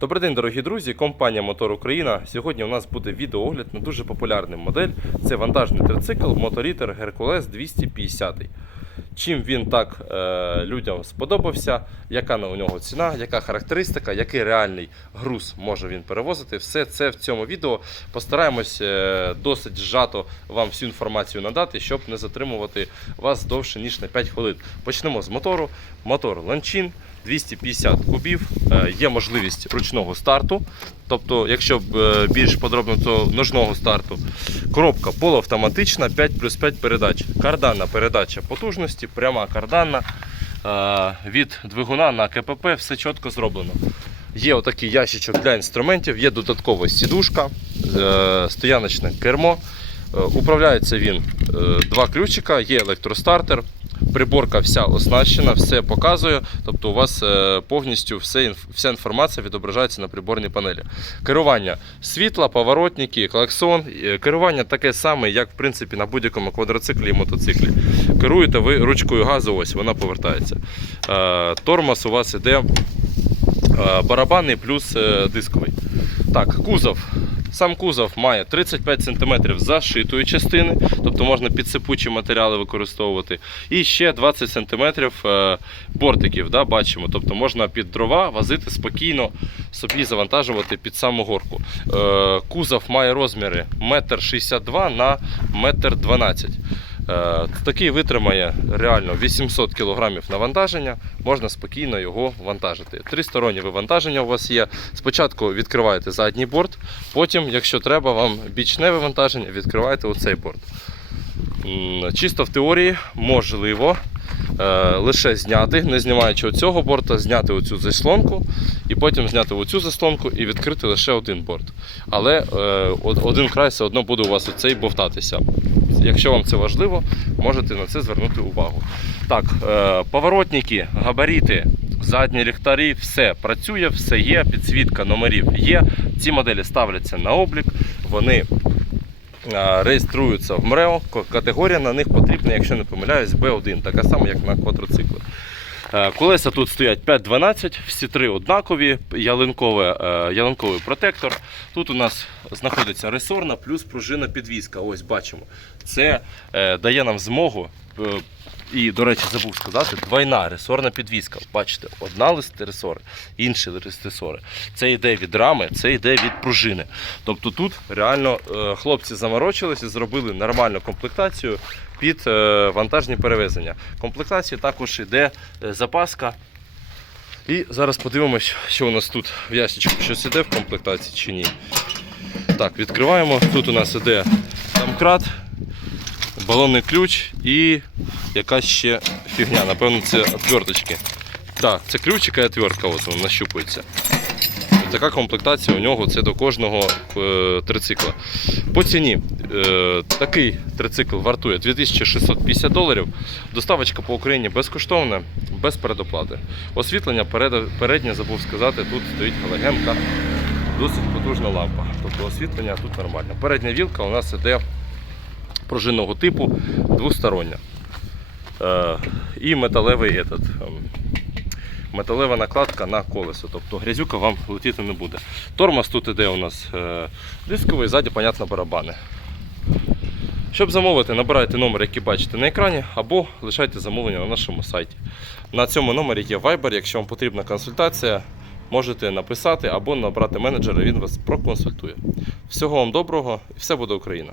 Добрий день, дорогі друзі. Компанія Мотор Україна. Сьогодні у нас буде відеоогляд на дуже популярний модель. Це вантажний трицикл Моторітер Геркулес 250. Чим він так е, людям сподобався, яка на у нього ціна, яка характеристика, який реальний груз може він перевозити. Все це в цьому відео постараємось е, досить зжато вам всю інформацію надати, щоб не затримувати вас довше ніж на 5 хвилин. Почнемо з мотору. Мотор Ланчин. 250 кубів, Е, є можливість ручного старту. Тобто, якщо е, більш подробно, то ножного старту. Коробка полуавтоматична, 5 плюс 5 передач. Карданна передача потужності, пряма карданна. Е, Від двигуна на КПП все чітко зроблено. Є отакий ящичок для інструментів, є додаткова сідушка, е, стояночне кермо. Управляється він два ключика, є електростартер. Приборка вся оснащена, все показує. Тобто у вас е, повністю все, вся інформація відображається на приборній панелі. Керування світла, поворотники, клаксон. Е, Керування таке саме, як в принципі на будь-якому квадроциклі і мотоциклі. Керуєте ви ручкою газу, ось вона повертається. Е, Тормоз у вас іде барабанний плюс дисковий. Так, кузов. Сам кузов має 35 см зашитої частини, тобто можна під сипучі матеріали використовувати. І ще 20 см е, бортиків, да, бачимо. Тобто можна під дрова возити спокійно, собі завантажувати під саму горку. Е, Кузов має розміри 1,62 м на 1,12 м. Е, Такий витримає реально 800 кг навантаження, можна спокійно його вантажити. Тристороннє вивантаження у вас є. Спочатку відкриваєте задній борт, потім, якщо треба вам бічне вивантаження, відкриваєте оцей борт. Чисто в теорії можливо е, лише зняти, не знімаючи оцього борта, зняти оцю заслонку і потім зняти оцю заслонку і відкрити лише один борт. Але е, один край все одно буде у вас оцей бовтатися. Якщо вам це важливо, можете на це звернути увагу. Так, е, поворотники, габаріти, задні ліхтарі, все працює, все є, підсвітка номерів є. Ці моделі ставляться на облік, вони е, реєструються в МРЕО. Категорія на них потрібна, якщо не помиляюсь, B1, така сама, як на квадроцикли. Е, Колеса тут стоять 5-12, всі три однакові, ялинкове, е, ялинковий протектор. Тут у нас знаходиться ресорна плюс пружина підвізка. Ось бачимо. Це е, дає нам змогу. Е, І, до речі, забув сказати, двойна ресорна підвіска. Бачите, одна лист ресори, інший лист ресори. Це йде від рами, це йде від пружини. Тобто тут реально е, хлопці заморочились і зробили нормальну комплектацію під е, вантажні перевезення. В комплектації також йде запаска. І зараз подивимось, що у нас тут в ящичку щось іде в комплектації чи ні. Так, відкриваємо. Тут у нас іде домкрат, балонний ключ і якась ще фігня. Напевно, це отверточки. Так, це ключик і отвертка, от вона нащупується. Така комплектація у нього це до кожного е, трицикла. По ціні е, такий трицикл вартує 2650 доларів. Доставочка по Україні безкоштовна, без передоплати. Освітлення перед, переднє забув сказати, тут стоїть галогенка, досить потужна лампа. Тобто освітлення тут нормальне. Передня вілка у нас іде пружинного типу двостороння. Е, і металевий этот, ем, металева накладка на колесо, тобто грязюка вам летіти не буде. Тормоз тут іде у нас е, дисковий, ззаді, понятно, барабани. Щоб замовити, набирайте номер, який бачите на екрані, або лишайте замовлення на нашому сайті. На цьому номері є Viber, якщо вам потрібна консультація, можете написати або набрати менеджера, він вас проконсультує. Всього вам доброго і все буде Україна!